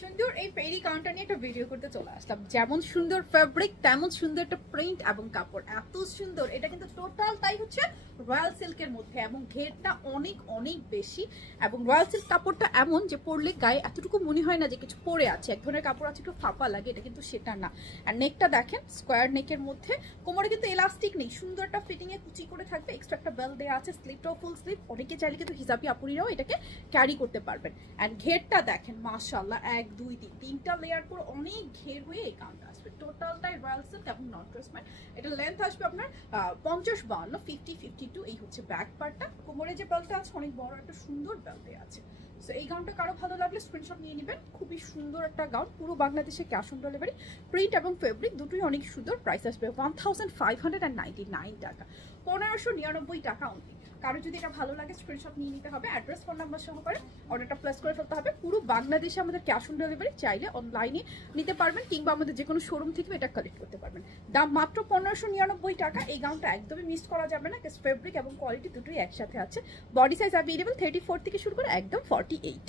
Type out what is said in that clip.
সুন্দর এই peri counter নিয়ে একটা ভিডিও করতে চলে আসলাম। যেমন সুন্দর ফেব্রিক তেমন সুন্দর একটা প্রিন্ট এবং কাপড়, এত সুন্দর। এটা কিন্তু টোটাল তাই হচ্ছে রয়্যাল সিল্কের মধ্যে এবং ঘেরটা অনেক অনেক বেশি। এবং রয়্যাল সিল্ক কাপড়টা এমন যে পরলে গায়ে এতটুকু মনে হয় না যে কিছু পরে আছে। এক ধরনের কাপড় আছে একটু ফাঁপা লাগে, এটা কিন্তু সেটা না। আর নেকটা দেখেন স্কোয়ার নেকের মধ্যে, কোমরে কিন্তু এলাস্টিক নেই, সুন্দর একটা ফিটিং এ কুচি করে থাকবে, এক্সট্রা একটা বেল দেওয়া আছে, স্লিপটাও ফুল স্লিপ। অনেকে চাইলে কিন্তু হিজাবি আপুরিরাও এটাকে ক্যারি করতে পারবেন। অ্যান্ড ঘেরটা দেখেন মাশাআল্লাহ, 1 2 3 তিনটা লেয়ার করে অনেক ঘের হয়ে এই কাউন্টটা আসবে। টোটালটাই রয়্যাল সিল্ক এবং নন ট্রান্সপারেন্ট। এটা লেন্থ আসবে আপনার 50 52 50 52। এই হচ্ছে ব্যাক পার্টটা। কোমরে যে বেল্টটা আছে অনেক বড় একটা সুন্দর বেল্ট দেওয়া আছে। সো এই গাউনটা কারো ভালো লাগলে স্ক্রিনশট নিয়ে নেবেন। খুবই সুন্দর একটা গাউন, পুরো বাংলাদেশে ক্যাশ অন ডেলিভারি। প্রিন্ট এবং ফেব্রিক দুটোই অনেক সুন্দর। প্রাইস আসবে 1599 টাকা, 1599 টাকা অনলি। কারো যদি এটা ভালো লাগে স্ক্রিনশট নিয়ে নিতে হবে, অ্যাড্রেস ফোন নাম্বার সহকারে অর্ডারটা প্লেস করে ফেলতে হবে। পুরো বাংলাদেশে আমাদের ক্যাশ অন ডেলিভারি, চাইলে অনলাইনে নিতে পারবেন কিংবা আমাদের যে কোনো শোরুম থেকে এটা কালেক্ট করতে পারবেন। দাম মাত্র 1599 টাকা। এই গাউনটা একদমই মিস করা যাবে না, ফেব্রিক এবং কোয়ালিটি দুটোই একসাথে আছে। বডি সাইজ অ্যাভেলেবল 34 থেকে শুরু করে একদম 48।